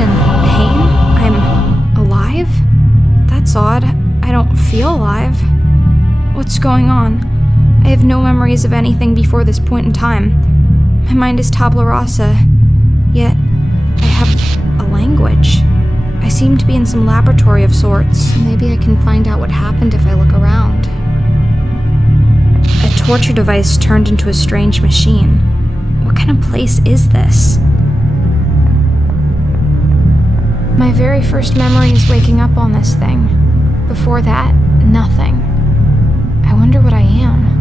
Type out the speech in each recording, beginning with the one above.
in pain? I'm alive? That's odd. I don't feel alive. What's going on? I have no memories of anything before this point in time. My mind is tabula rasa, yet I have a language. I seem to be in some laboratory of sorts. Maybe I can find out what happened if I look around. A torture device turned into a strange machine. What kind of place is this? My very first memory is waking up on this thing. Before that, nothing. I wonder what I am.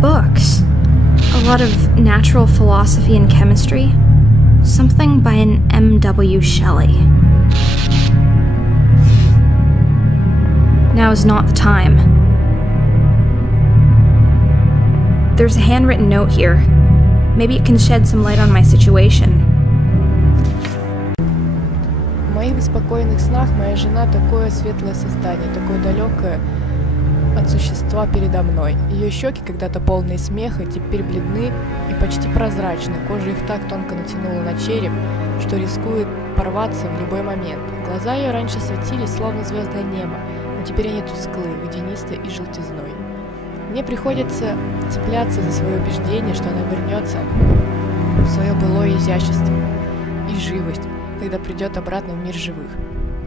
Books. A lot of natural philosophy and chemistry. Something by an M.W. Shelley. Now is not the time. There's a handwritten note here. Maybe it can shed some light on my situation. В моих беспокойных снах моя жена такое светлое создание, такое далекое от существа передо мной. Ее щеки, когда-то полные смеха, теперь бледны и почти прозрачны. Кожа их так тонко натянула на череп, что рискует порваться в любой момент. Глаза ее раньше светились, словно звездное небо, но теперь они тусклы, водянисты и желтизной. Мне приходится цепляться за свое убеждение, что она вернется в свое былое изящество и живость, когда придет обратно в мир живых.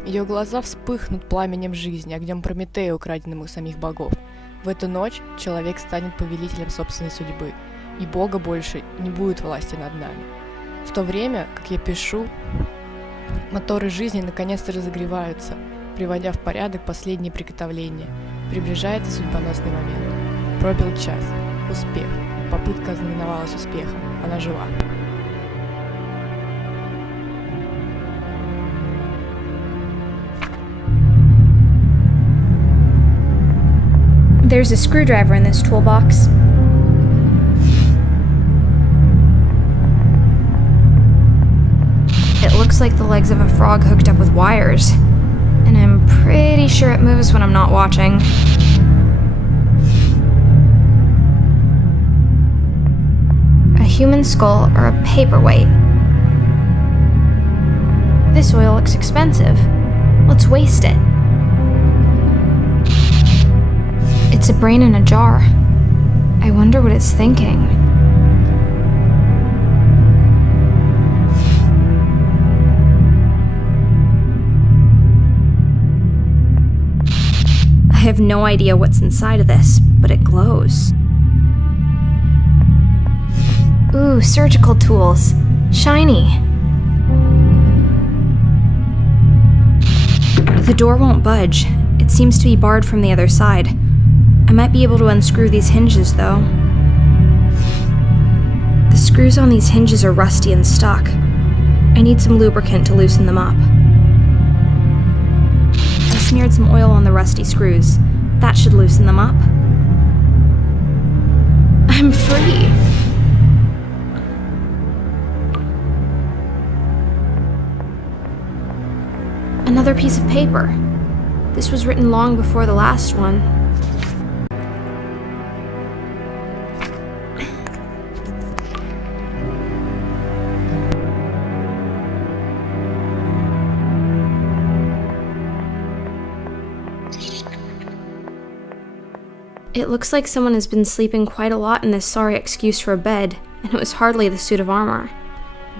Ее глаза вспыхнут пламенем жизни, огнем Прометея, украденным у самих богов. В эту ночь человек станет повелителем собственной судьбы, и Бога больше не будет власти над нами. В то время, как я пишу, моторы жизни наконец-то разогреваются, приводя в порядок последние приготовления. Приближается судьбоносный момент. Пробил час. Успех. Попытка ознаменовалась успехом. Она жива. There's a screwdriver in this toolbox. It looks like the legs of a frog hooked up with wires. And I'm pretty sure it moves when I'm not watching. A human skull or a paperweight. This oil looks expensive. Let's waste it. It's a brain in a jar. I wonder what it's thinking. I have no idea what's inside of this, but it glows. Ooh, surgical tools. Shiny. The door won't budge. It seems to be barred from the other side. I might be able to unscrew these hinges, though. The screws on these hinges are rusty and stuck. I need some lubricant to loosen them up. I smeared some oil on the rusty screws. That should loosen them up. I'm free! Another piece of paper. This was written long before the last one. It looks like someone has been sleeping quite a lot in this sorry excuse for a bed, and it was hardly the suit of armor.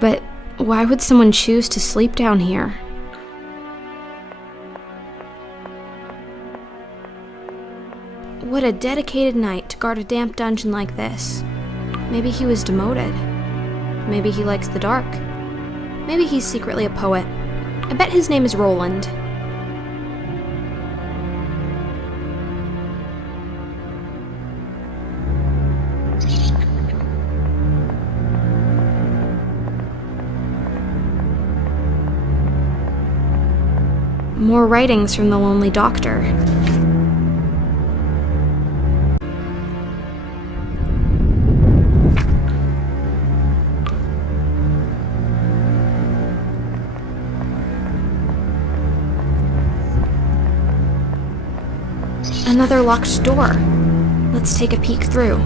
But why would someone choose to sleep down here? What a dedicated knight to guard a damp dungeon like this. Maybe he was demoted. Maybe he likes the dark. Maybe he's secretly a poet. I bet his name is Roland. More writings from the lonely doctor. Another locked door. Let's take a peek through.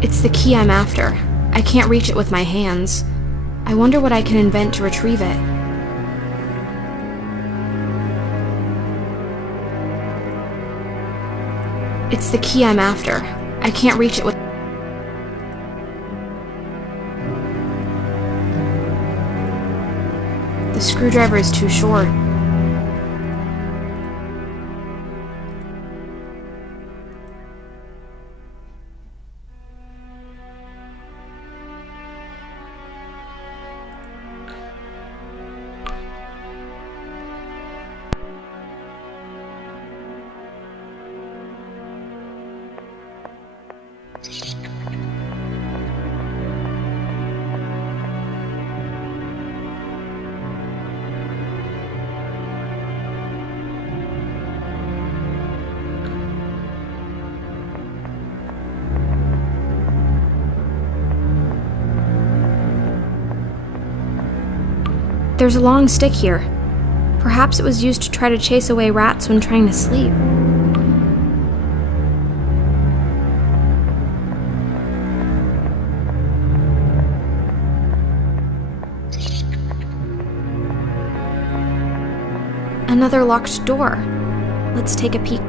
It's the key I'm after. I can't reach it with my hands. I wonder what I can invent to retrieve it. It's the key I'm after. I can't reach it with... The screwdriver is too short. There's a long stick here. Perhaps it was used to try to chase away rats when trying to sleep. Another locked door. Let's take a peek.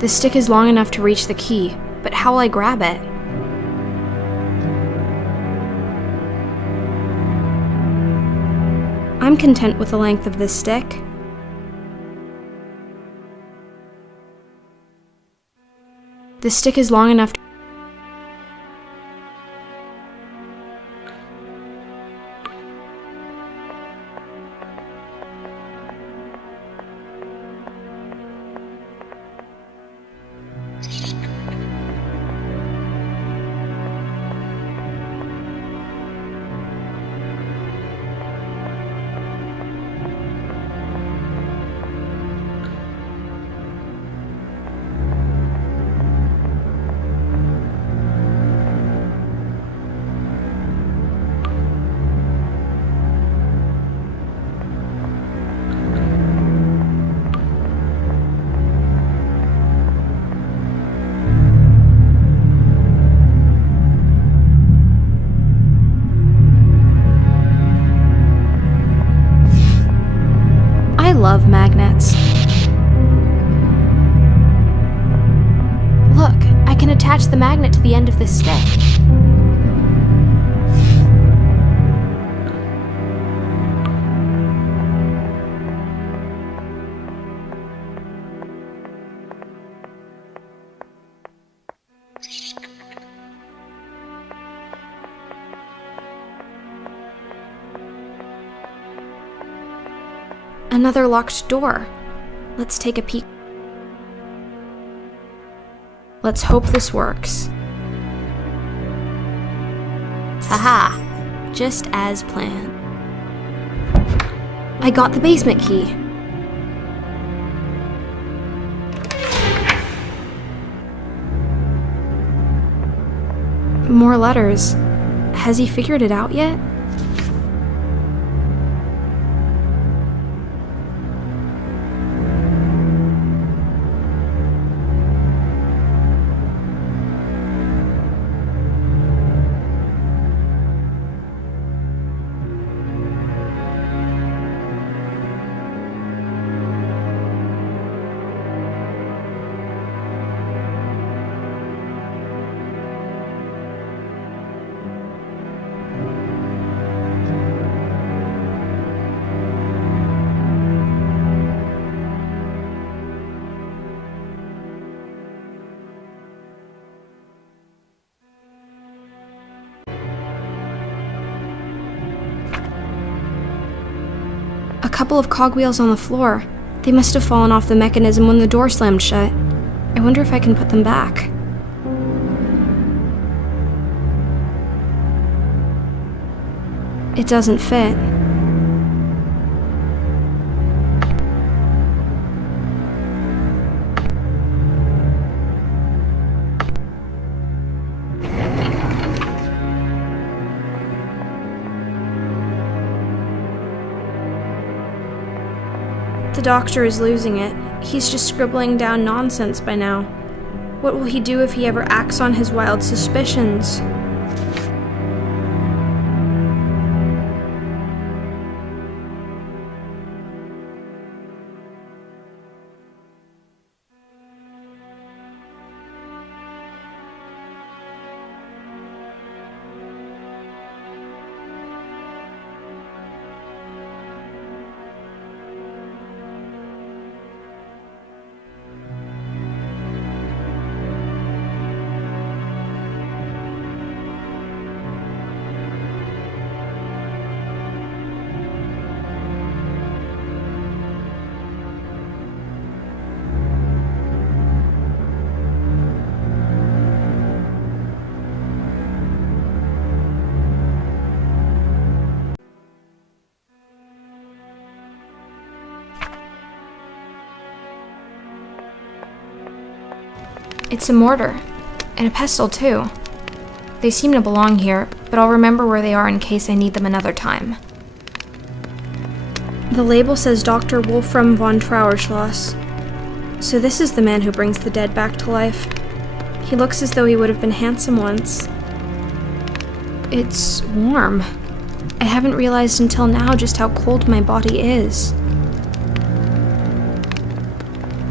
The stick is long enough to reach the key, but how will I grab it? I'm content with the length of this stick. The stick is long enough to... I love magnets. Look, I can attach the magnet to the end of this stick. Another locked door. Let's take a peek. Let's hope this works. Haha, just as planned. I got the basement key. More letters. Has he figured it out yet? A couple of cogwheels on the floor. They must have fallen off the mechanism when the door slammed shut. I wonder if I can put them back. It doesn't fit. The doctor is losing it. he's just scribbling down nonsense by now. What will he do if he ever acts on his wild suspicions? It's a mortar, and a pestle too. They seem to belong here, but I'll remember where they are in case I need them another time. The label says Dr. Wolfram von Trauerschloss. So this is the man who brings the dead back to life. He looks as though he would have been handsome once. It's warm. I haven't realized until now just how cold my body is.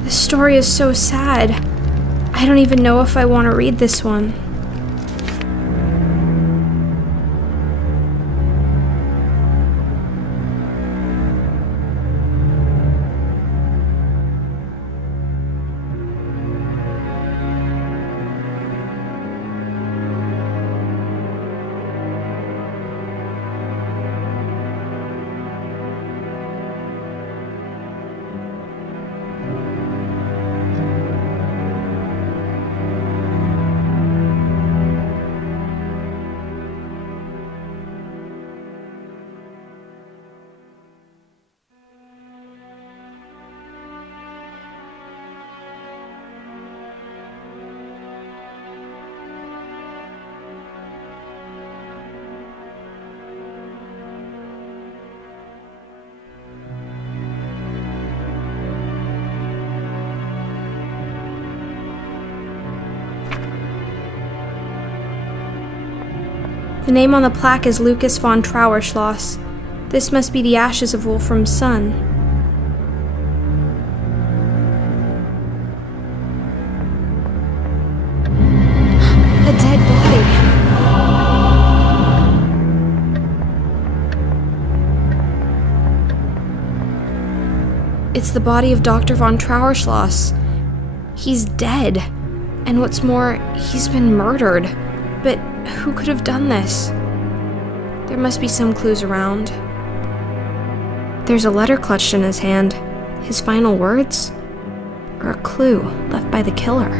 This story is so sad. I don't even know if I want to read this one. The name on the plaque is Lucas von Trauerschloss. This must be the ashes of Wolfram's son. A dead body. It's the body of Dr. von Trauerschloss. He's dead. And what's more, he's been murdered. But who could have done this? There must be some clues around. There's a letter clutched in his hand. His final words? Or a clue left by the killer?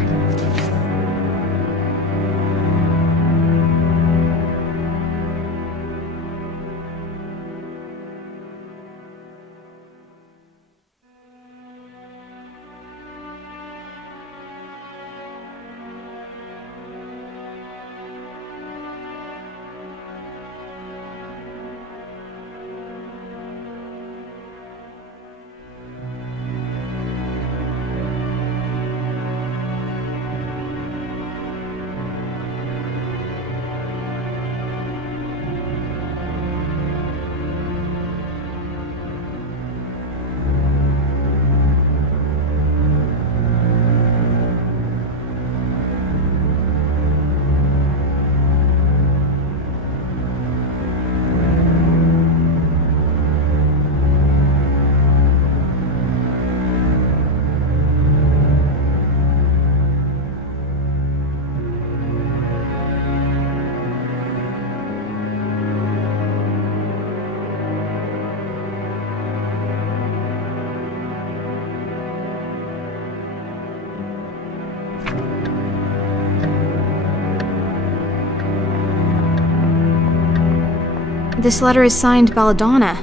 This letter is signed Belladonna.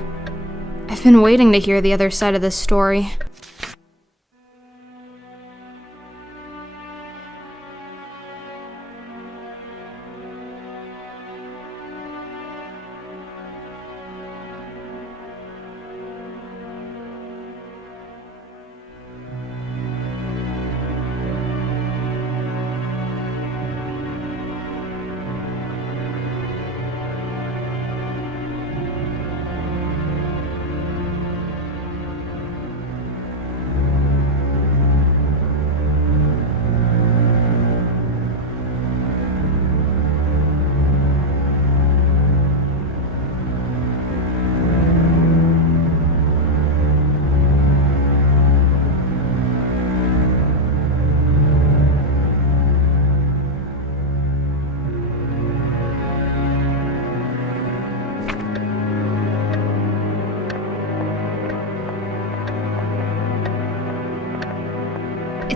I've been waiting to hear the other side of this story.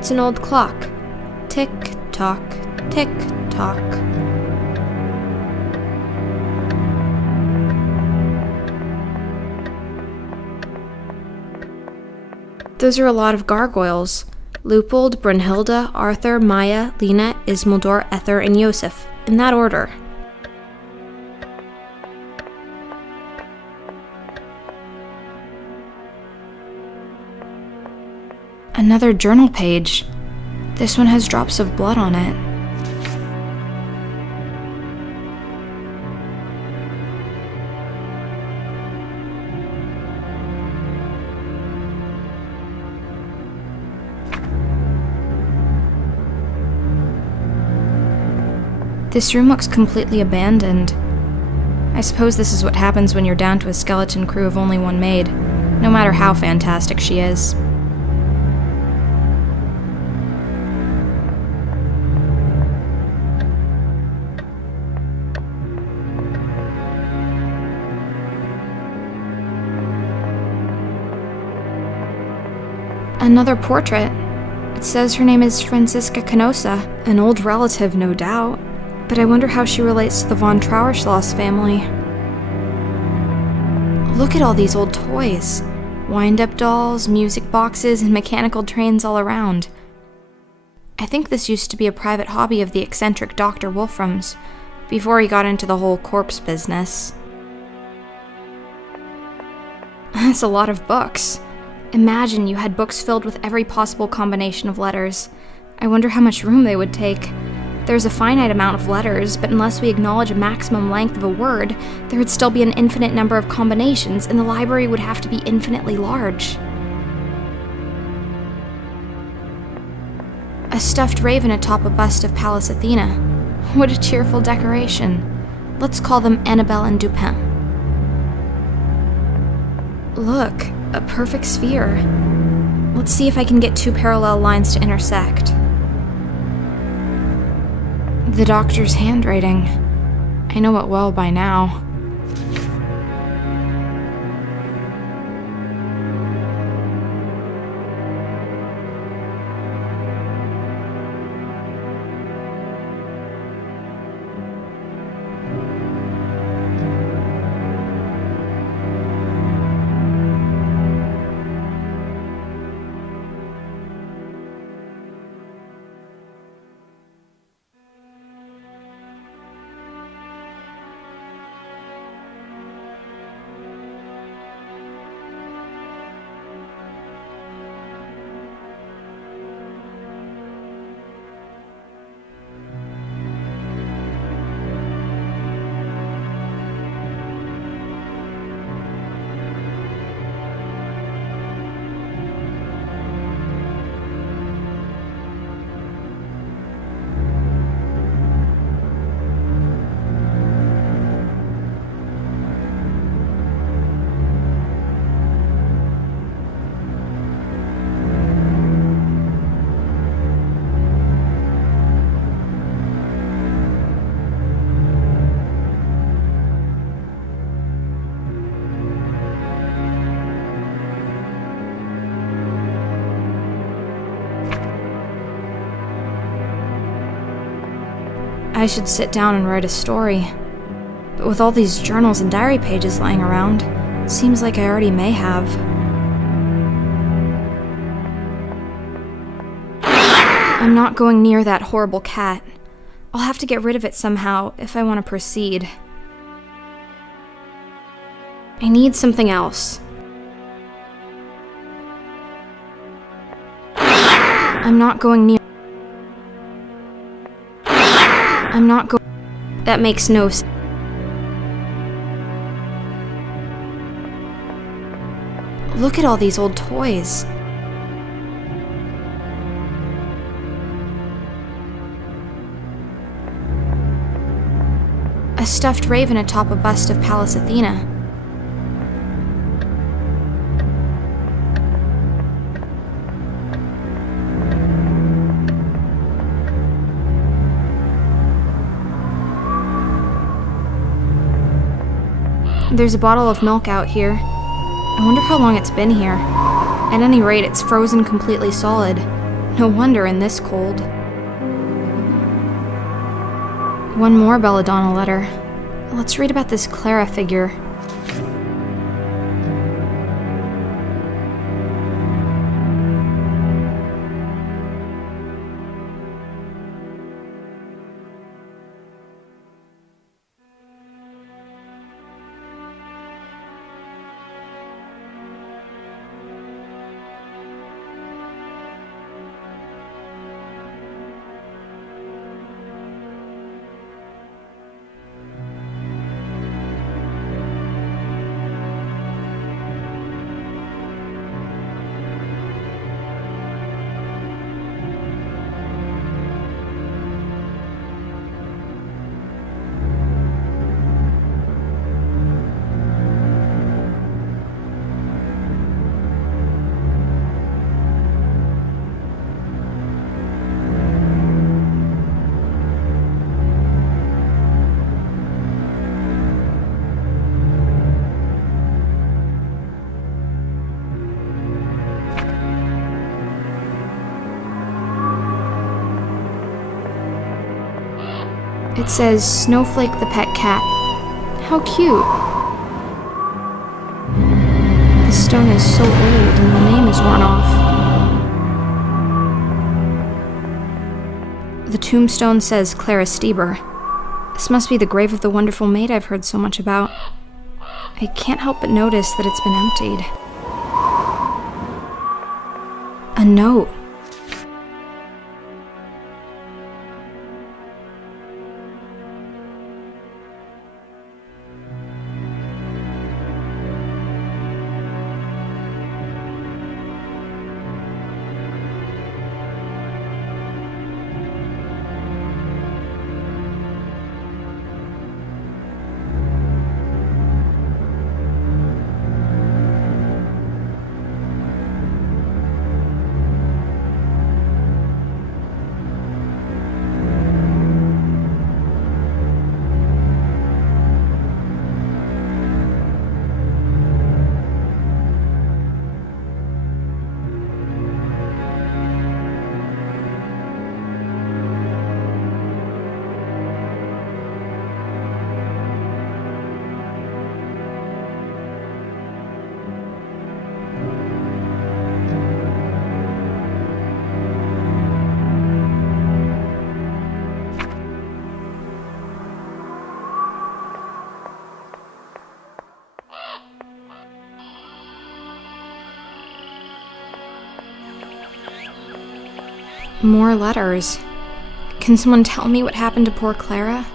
It's an old clock. Tick tock, tick tock. Those are a lot of gargoyles. Leupold, Brunhilde, Arthur, Maya, Lena, Ismildor, Ether, and Yosef, in that order. Another journal page. This one has drops of blood on it. This room looks completely abandoned. I suppose this is what happens when you're down to a skeleton crew of only one maid, no matter how fantastic she is. Another portrait. It says her name is Franziska Canosa, an old relative, no doubt. But I wonder how she relates to the von Trauerschloss family. Look at all these old toys. Wind-up dolls, music boxes, and mechanical trains all around. I think this used to be a private hobby of the eccentric Dr. Wolfram's, before he got into the whole corpse business. That's a lot of books. Imagine you had books filled with every possible combination of letters. I wonder how much room they would take. There's a finite amount of letters, but unless we acknowledge a maximum length of a word, there would still be an infinite number of combinations, and the library would have to be infinitely large. A stuffed raven atop a bust of Pallas Athena. What a cheerful decoration. Let's call them Annabelle and Dupin. Look, a perfect sphere. Let's see if I can get two parallel lines to intersect. The doctor's handwriting. I know it well by now. I should sit down and write a story. But with all these journals and diary pages lying around, it seems like I already may have. I'm not going near that horrible cat. I'll have to get rid of it somehow if I want to proceed. I need something else. I'm not going near... I'm not going... That makes no sense. Look at all these old toys. A stuffed raven atop a bust of Pallas Athena. There's a bottle of milk out here. I wonder how long it's been here. At any rate, it's frozen completely solid. No wonder in this cold. One more Belladonna letter. Let's read about this Clara figure. It says, Snowflake the pet cat. How cute. The stone is so old and the name is worn off. The tombstone says Clara Stieber. This must be the grave of the wonderful maid I've heard so much about. I can't help but notice that it's been emptied. A note. More letters. Can someone tell me what happened to poor Clara?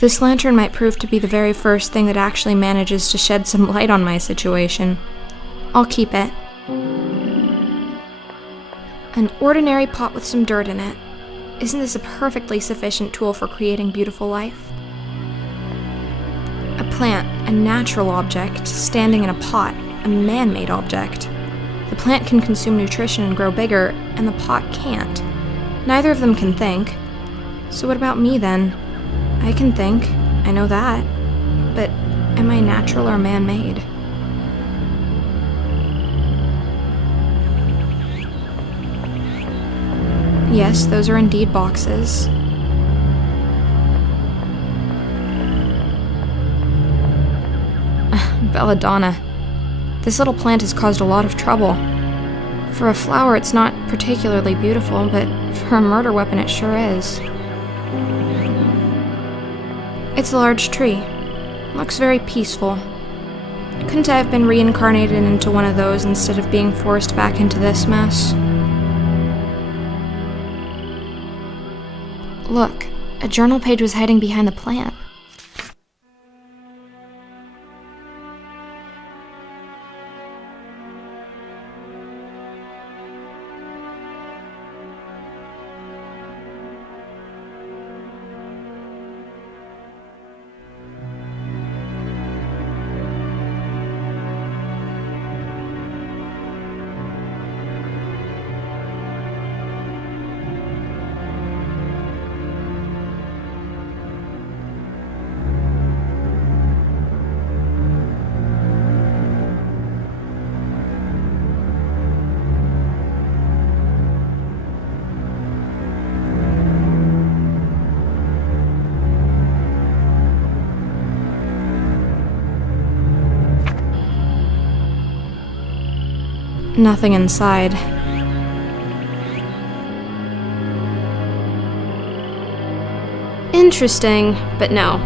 This lantern might prove to be the very first thing that actually manages to shed some light on my situation. I'll keep it. An ordinary pot with some dirt in it. Isn't this a perfectly sufficient tool for creating beautiful life? A plant, a natural object, standing in a pot, a man-made object. The plant can consume nutrition and grow bigger, and the pot can't. Neither of them can think. So what about me then? I can think, I know that, but am I natural or man-made? Yes, those are indeed boxes. Belladonna. This little plant has caused a lot of trouble. For a flower, it's not particularly beautiful, but for a murder weapon, it sure is. It's a large tree. Looks very peaceful. Couldn't I have been reincarnated into one of those instead of being forced back into this mess? Look, a journal page was hiding behind the plant. Nothing inside. Interesting, but no.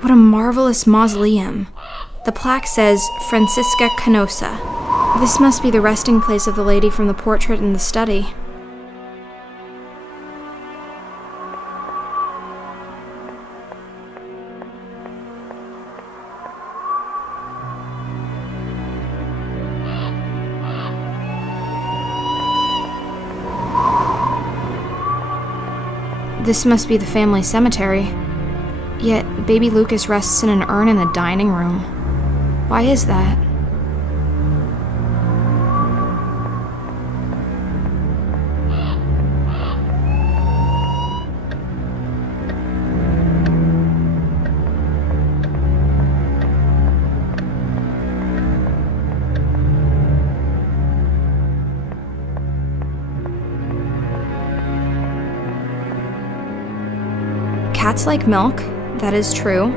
What a marvelous mausoleum. The plaque says Francisca Canosa. This must be the resting place of the lady from the portrait in the study. This must be the family cemetery. Yet, baby Lucas rests in an urn in the dining room. Why is that? Cats like milk, that is true,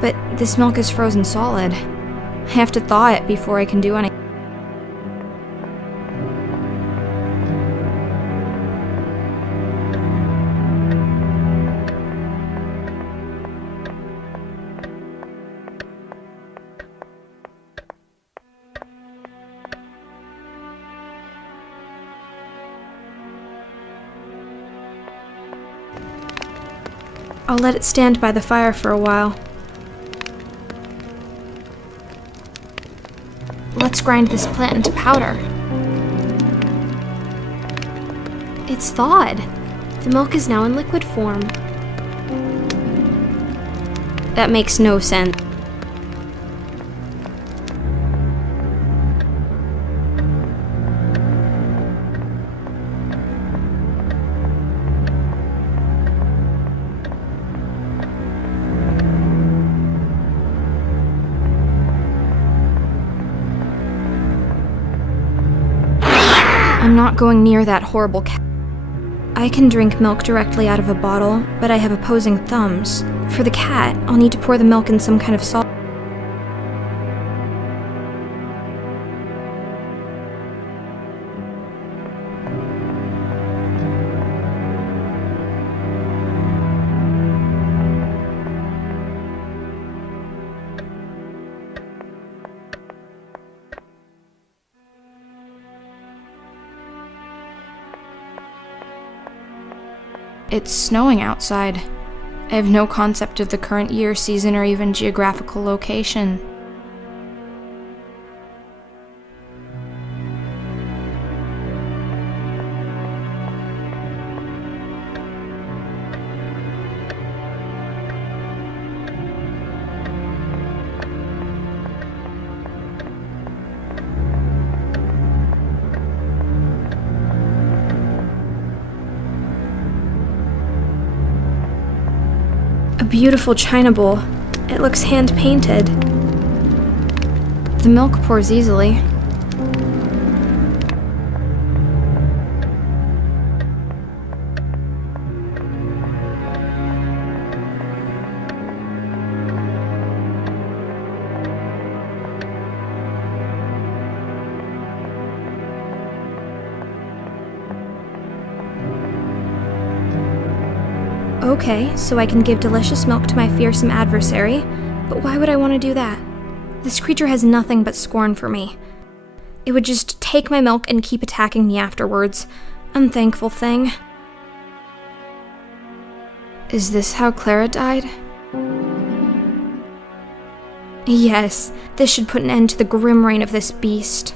but this milk is frozen solid. I have to thaw it before I can do anything. I'll let it stand by the fire for a while. Let's grind this plant into powder. It's thawed. The milk is now in liquid form. That makes no sense. I'm not going near that horrible cat. I can drink milk directly out of a bottle, but I have opposing thumbs. For the cat, I'll need to pour the milk in some kind of salt. It's snowing outside. I have no concept of the current year, season, or even geographical location. A beautiful china bowl. It looks hand-painted. The milk pours easily. Okay, so I can give delicious milk to my fearsome adversary, but why would I want to do that? This creature has nothing but scorn for me. It would just take my milk and keep attacking me afterwards. Unthankful thing. Is this how Clara died? Yes, this should put an end to the grim reign of this beast.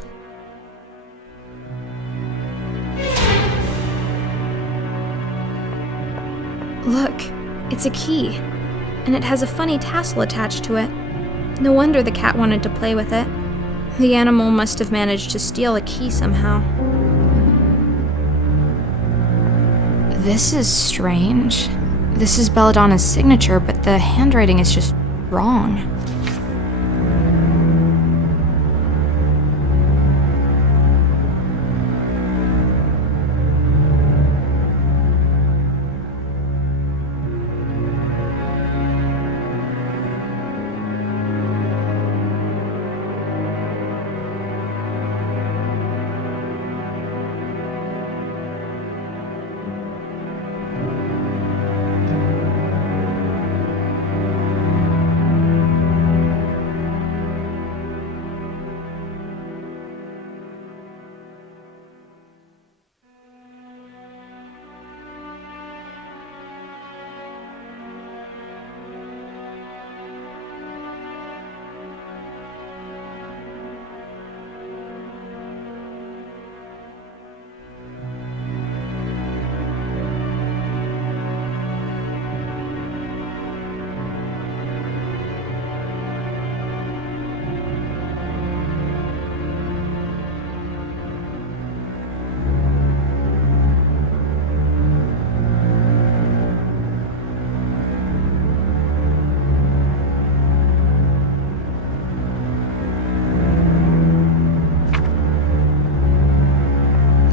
Look, it's a key, and it has a funny tassel attached to it. No wonder the cat wanted to play with it. The animal must have managed to steal a key somehow. This is strange. This is Belladonna's signature, but the handwriting is just wrong.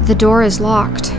The door is locked.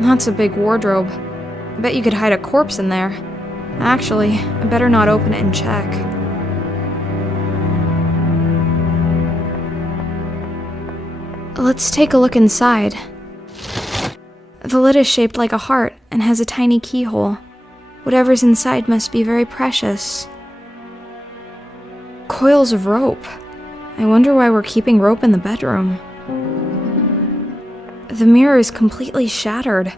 That's a big wardrobe. I bet you could hide a corpse in there. Actually, I better not open it and check. Let's take a look inside. The lid is shaped like a heart and has a tiny keyhole. Whatever's inside must be very precious. Coils of rope. I wonder why we're keeping rope in the bedroom. The mirror is completely shattered.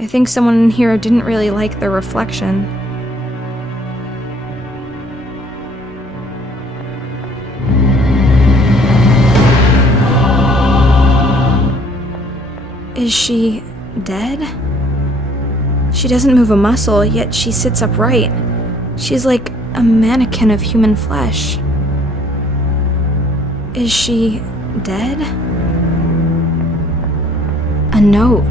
I think someone in here didn't really like their reflection. Is she dead? She doesn't move a muscle, yet she sits upright. She's like a mannequin of human flesh. Is she dead? A note.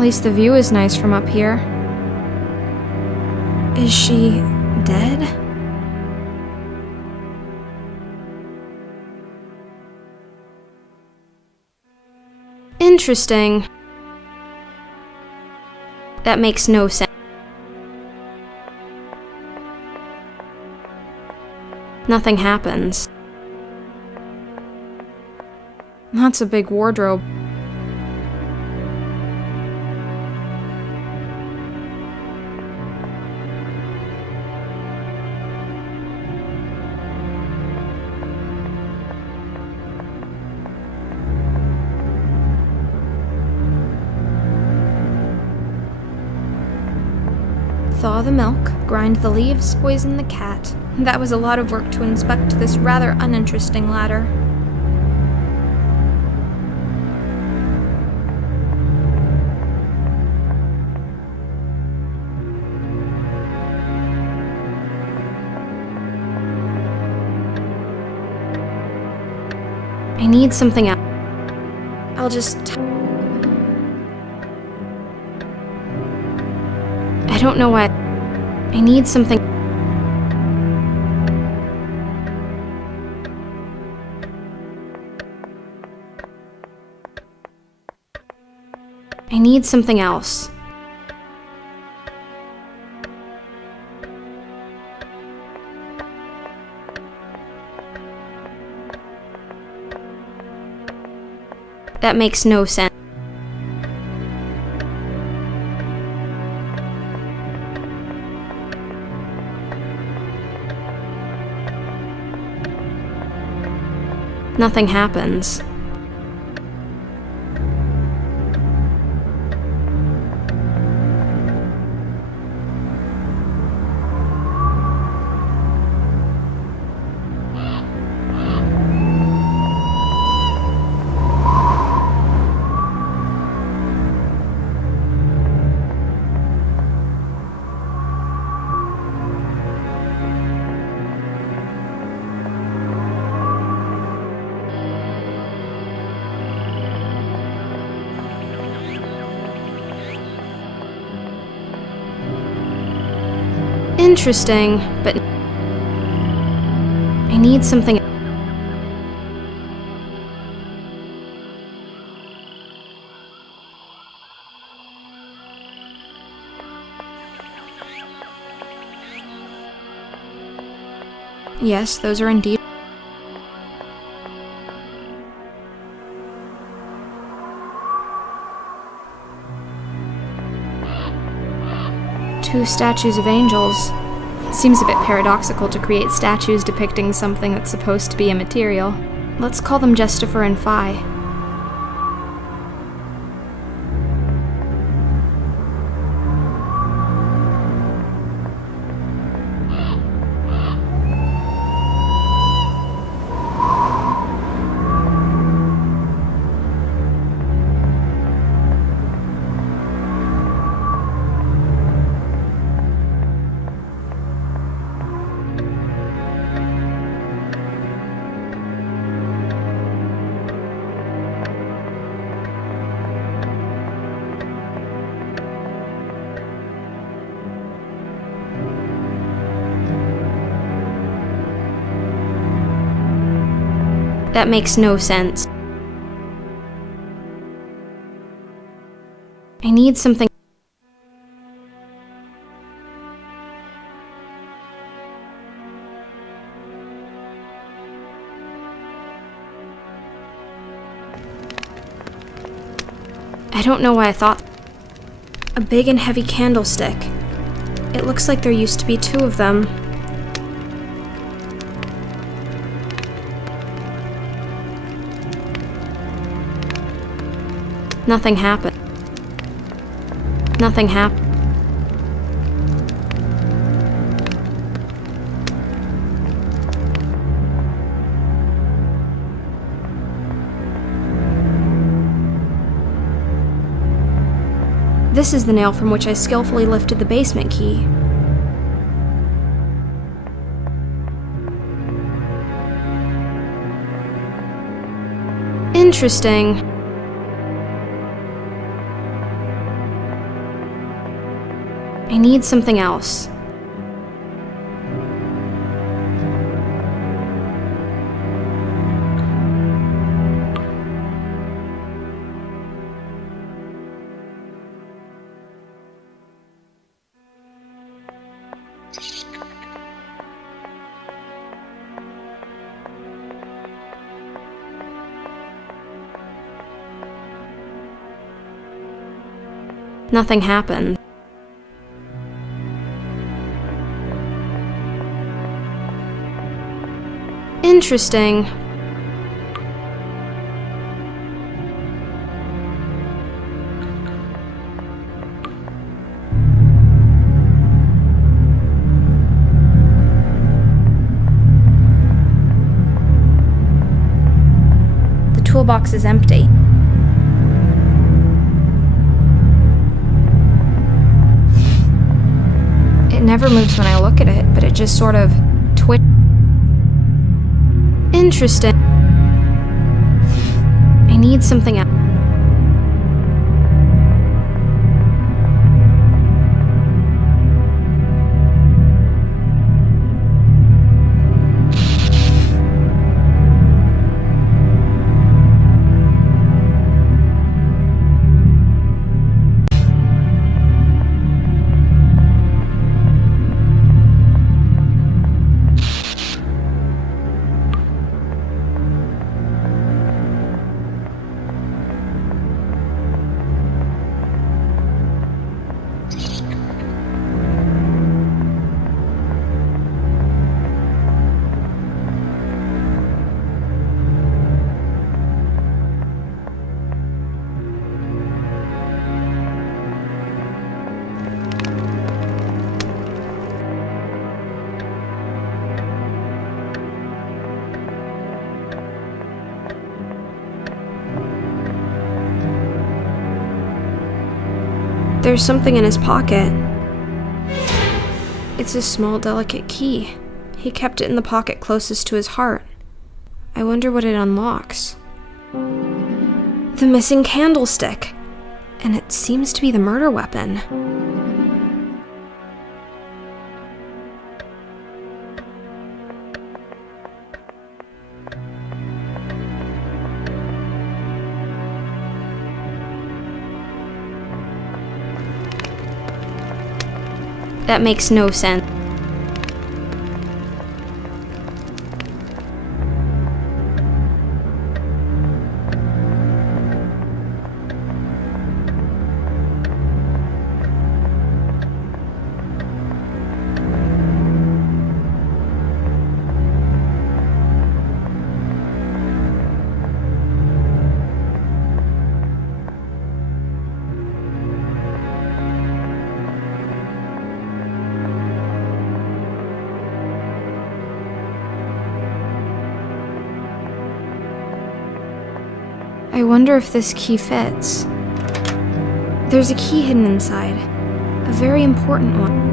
At least the view is nice from up here. Is she dead? Interesting. That makes no sense. Nothing happens. That's a big wardrobe. Thaw the milk, grind the leaves, poison the cat. That was a lot of work to inspect this rather uninteresting ladder. I need something else. I'll just... I don't know what... I need something... I need something else. That makes no sense. Nothing happens. Interesting, but I need something. Yes, those are indeed. Two statues of angels. Seems a bit paradoxical to create statues depicting something that's supposed to be immaterial. Let's call them Justifer and Phi. That makes no sense. I need something. I don't know why I thought. A big and heavy candlestick. It looks like there used to be two of them. Nothing happened. Nothing happened. This is the nail from which I skillfully lifted the basement key. Interesting. I need something else. Nothing happened. Interesting. The toolbox is empty. It never moves when I look at it, but it just sort of twitches. Interesting. I need something else. There's something in his pocket. It's a small, delicate key. He kept it in the pocket closest to his heart. I wonder what it unlocks. The missing candlestick! And it seems to be the murder weapon. That makes no sense. I wonder if this key fits. There's a key hidden inside. A very important one.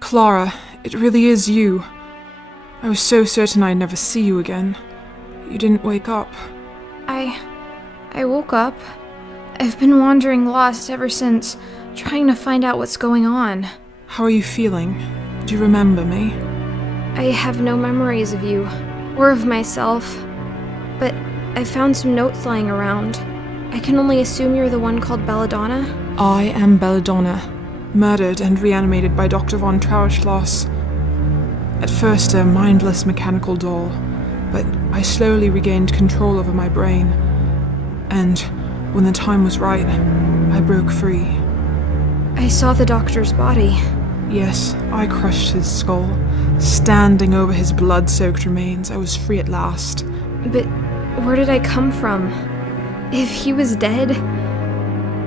Clara, it really is you. I was so certain I'd never see you again. You didn't wake up. I woke up. I've been wandering lost ever since, trying to find out what's going on. How are you feeling? Do you remember me? I have no memories of you, or of myself. But I found some notes lying around. I can only assume you're the one called Belladonna? I am Belladonna, murdered and reanimated by Dr. von Trauerschloss. At first a mindless mechanical doll, but I slowly regained control over my brain. And when the time was right, I broke free. I saw the doctor's body. Yes, I crushed his skull. Standing over his blood-soaked remains, I was free at last. But where did I come from? If he was dead,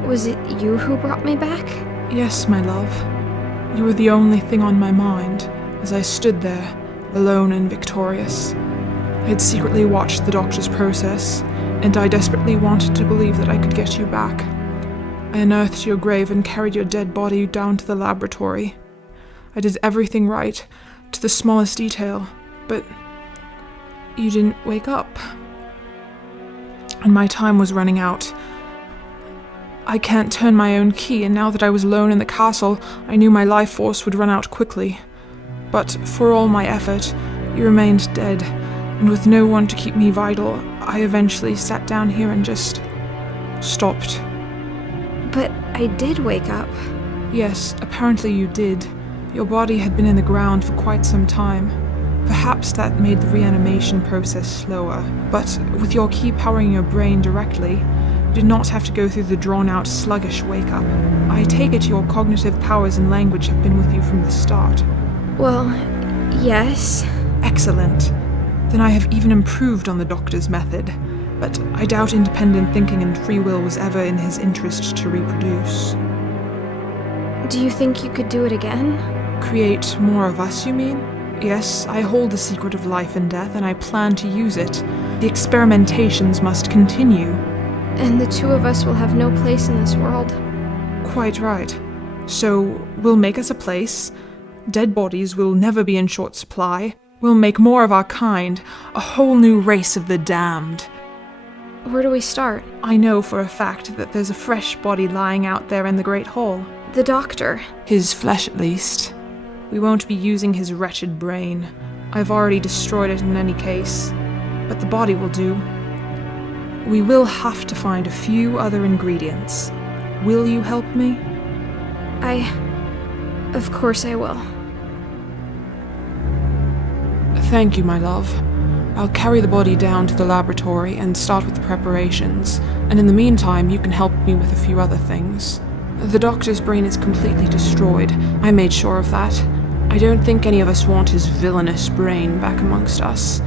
was it you who brought me back? Yes, my love. You were the only thing on my mind as I stood there, alone and victorious. I had secretly watched the doctor's process, and I desperately wanted to believe that I could get you back. I unearthed your grave and carried your dead body down to the laboratory. I did everything right, to the smallest detail, but you didn't wake up. And my time was running out. I can't turn my own key, and now that I was alone in the castle, I knew my life force would run out quickly. But for all my effort, you remained dead, and with no one to keep me vital, I eventually sat down here and just stopped. But I did wake up. Yes, apparently you did. Your body had been in the ground for quite some time. Perhaps that made the reanimation process slower, but with your key powering your brain directly, you did not have to go through the drawn-out, sluggish wake-up. I take it your cognitive powers and language have been with you from the start. Well, yes. Excellent. Then I have even improved on the doctor's method, but I doubt independent thinking and free will was ever in his interest to reproduce. Do you think you could do it again? Create more of us, you mean? Yes, I hold the secret of life and death, and I plan to use it. The experimentations must continue. And the two of us will have no place in this world. Quite right. So, we'll make us a place. Dead bodies will never be in short supply. We'll make more of our kind, a whole new race of the damned. Where do we start? I know for a fact that there's a fresh body lying out there in the Great Hall. The doctor. His flesh, at least. We won't be using his wretched brain. I've already destroyed it in any case. But the body will do. We will have to find a few other ingredients. Will you help me? Of course I will. Thank you, my love. I'll carry the body down to the laboratory and start with the preparations, and in the meantime you can help me with a few other things. The doctor's brain is completely destroyed. I made sure of that. I don't think any of us want his villainous brain back amongst us.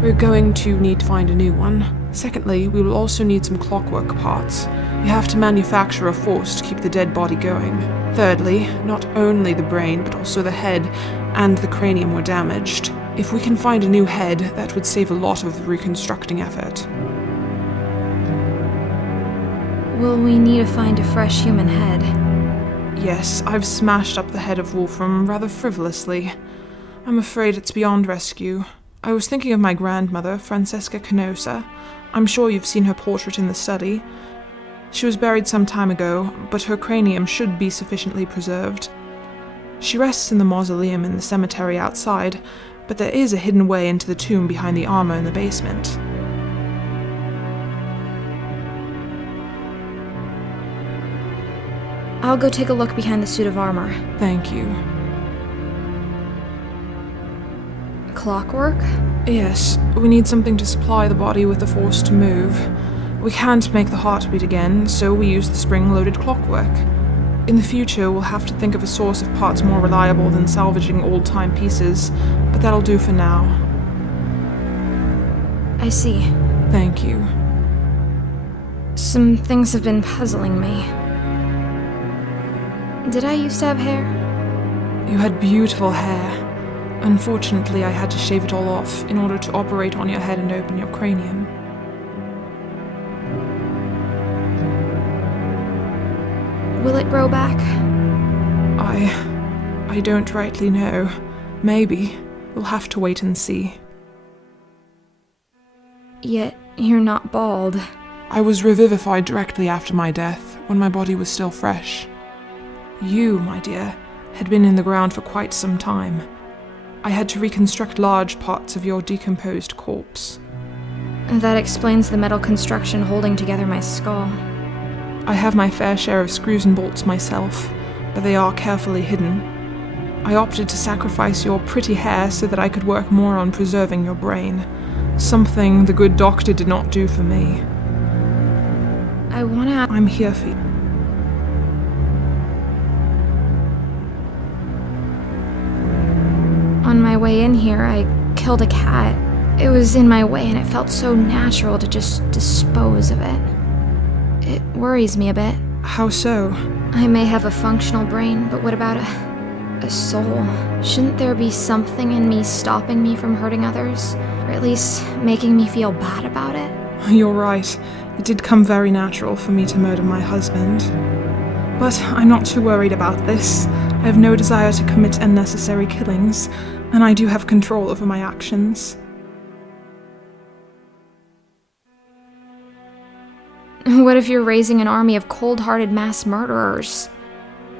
We're going to need to find a new one. Secondly, we will also need some clockwork parts. We have to manufacture a force to keep the dead body going. Thirdly, not only the brain, but also the head and the cranium were damaged. If we can find a new head, that would save a lot of the reconstructing effort. Will we need to find a fresh human head? Yes, I've smashed up the head of Wolfram rather frivolously. I'm afraid it's beyond rescue. I was thinking of my grandmother, Francesca Canosa. I'm sure you've seen her portrait in the study. She was buried some time ago, but her cranium should be sufficiently preserved. She rests in the mausoleum in the cemetery outside, but there is a hidden way into the tomb behind the armor in the basement. I'll go take a look behind the suit of armor. Thank you. Clockwork? Yes, we need something to supply the body with the force to move. We can't make the heart beat again, so we use the spring-loaded clockwork. In the future, we'll have to think of a source of parts more reliable than salvaging old-time pieces, but that'll do for now. I see. Thank you. Some things have been puzzling me. Did I used to have hair? You had beautiful hair. Unfortunately, I had to shave it all off in order to operate on your head and open your cranium. Will it grow back? I don't rightly know. Maybe. We'll have to wait and see. Yet, you're not bald. I was revivified directly after my death, when my body was still fresh. You, my dear, had been in the ground for quite some time. I had to reconstruct large parts of your decomposed corpse. That explains the metal construction holding together my skull. I have my fair share of screws and bolts myself, but they are carefully hidden. I opted to sacrifice your pretty hair so that I could work more on preserving your brain, something the good doctor did not do for me. I'm here for you. On my way in here, I killed a cat. It was in my way and it felt so natural to just dispose of it. It worries me a bit. How so? I may have a functional brain, but what about a A soul. Shouldn't there be something in me stopping me from hurting others? Or at least making me feel bad about it? You're right. It did come very natural for me to murder my husband. But I'm not too worried about this. I have no desire to commit unnecessary killings, and I do have control over my actions. What if you're raising an army of cold-hearted mass murderers?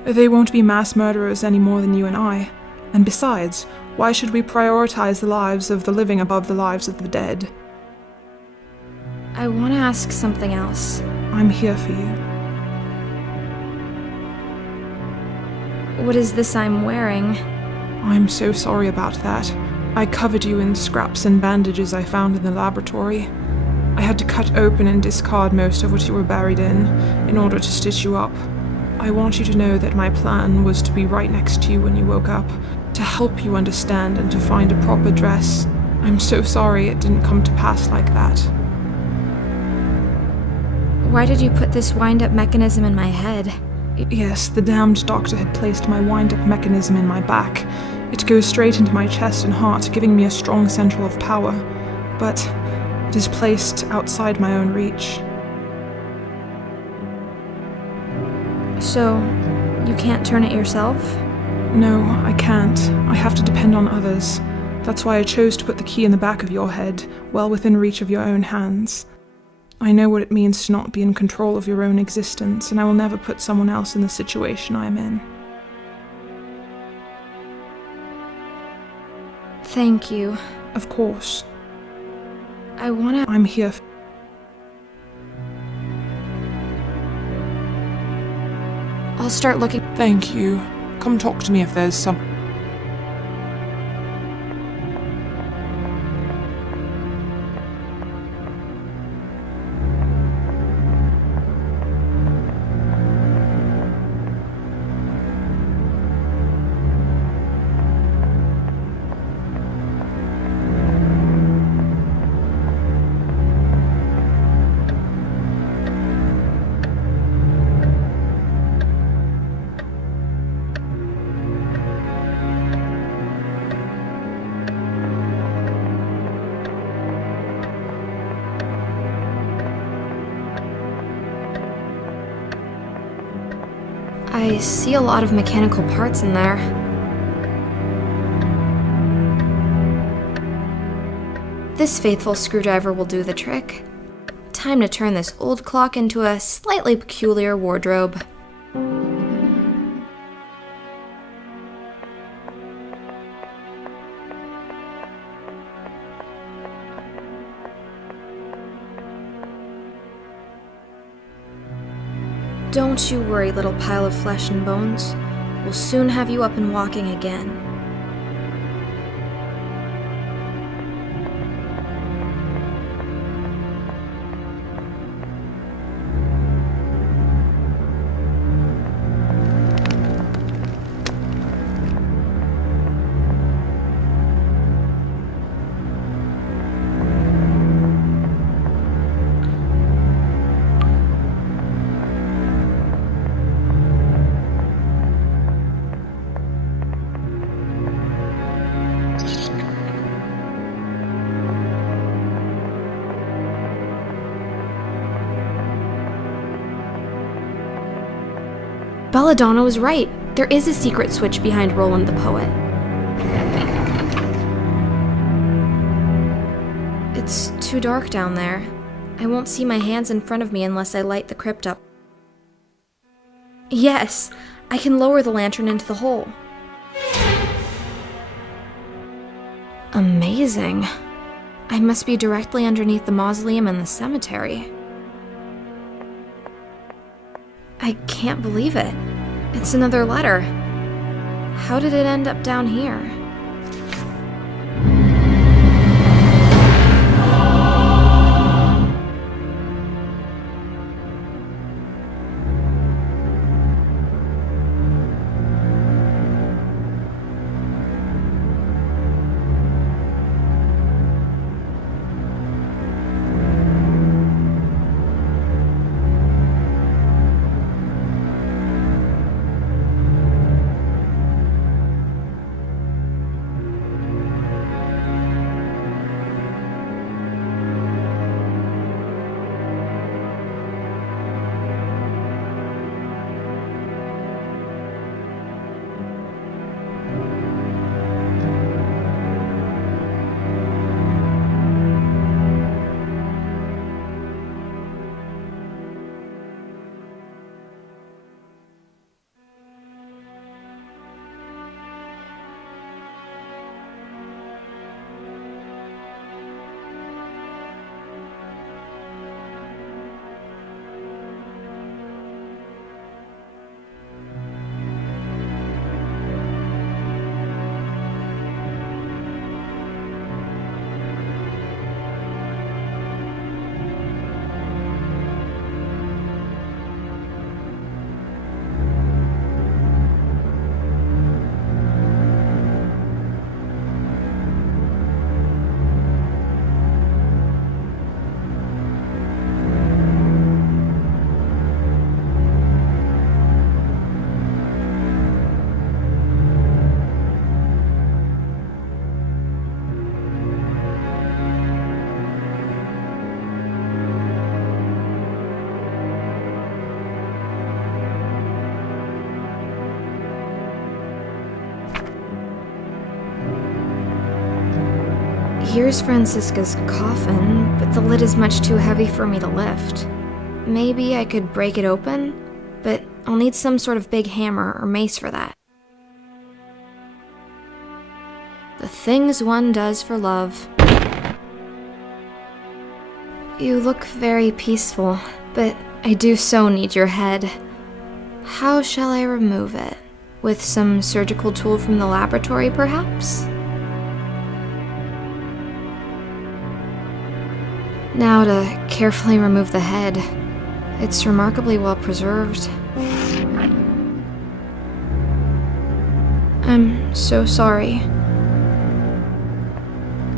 They won't be mass murderers any more than you and I. And besides, why should we prioritize the lives of the living above the lives of the dead? I want to ask something else. I'm here for you. What is this I'm wearing? I'm so sorry about that. I covered you in scraps and bandages I found in the laboratory. I had to cut open and discard most of what you were buried in order to stitch you up. I want you to know that my plan was to be right next to you when you woke up, to help you understand and to find a proper dress. I'm so sorry it didn't come to pass like that. Why did you put this wind-up mechanism in my head? Yes, the damned doctor had placed my wind-up mechanism in my back. It goes straight into my chest and heart, giving me a strong central of power. But it is placed outside my own reach. So, you can't turn it yourself? No, I can't. I have to depend on others. That's why I chose to put the key in the back of your head, well within reach of your own hands. I know what it means to not be in control of your own existence, and I will never put someone else in the situation I am in. Thank you. Of course. I'm here. I'll start looking. Thank you. Come talk to me if there's some... I see a lot of mechanical parts in there. This faithful screwdriver will do the trick. Time to turn this old clock into a slightly peculiar wardrobe. Don't you worry, little pile of flesh and bones. We'll soon have you up and walking again. Belladonna was right. There is a secret switch behind Roland the Poet. It's too dark down there. I won't see my hands in front of me unless I light the crypt up. Yes, I can lower the lantern into the hole. Amazing. I must be directly underneath the mausoleum in the cemetery. I can't believe it. It's another letter. How did it end up down here? Here's Francisca's coffin, but the lid is much too heavy for me to lift. Maybe I could break it open, but I'll need some sort of big hammer or mace for that. The things one does for love. You look very peaceful, but I do so need your head. How shall I remove it? With some surgical tool from the laboratory, perhaps? Now to carefully remove the head. It's remarkably well preserved. I'm so sorry.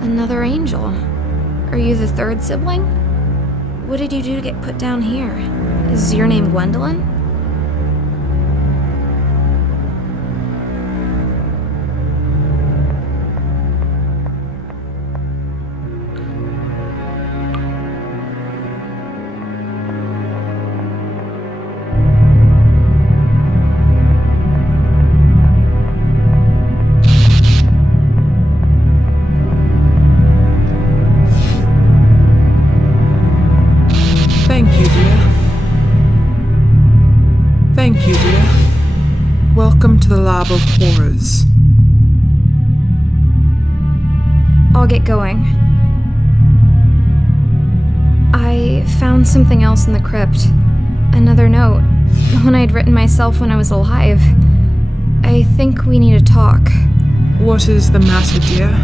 Another angel. Are you the third sibling? What did you do to get put down here? Is your name Gwendolyn? Thank you, dear. Thank you, dear. Welcome to the Lab of Horrors. I'll get going. I found something else in the crypt. Another note. One I'd written myself when I was alive. I think we need to talk. What is the matter, dear?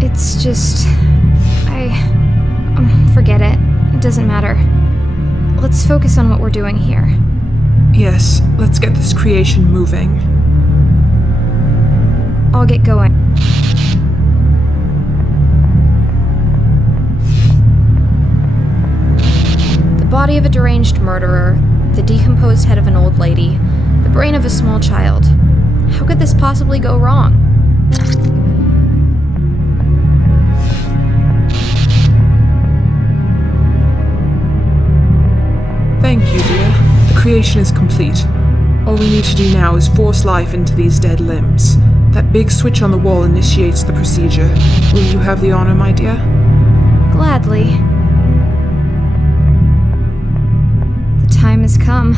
It's just... forget it. It doesn't matter. Let's focus on what we're doing here. Yes, let's get this creation moving. I'll get going. The body of a deranged murderer, the decomposed head of an old lady, the brain of a small child. How could this possibly go wrong? Thank you, dear. The creation is complete. All we need to do now is force life into these dead limbs. That big switch on the wall initiates the procedure. Will you have the honor, my dear? Gladly. The time has come.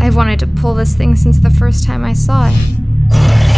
I've wanted to pull this thing since the first time I saw it.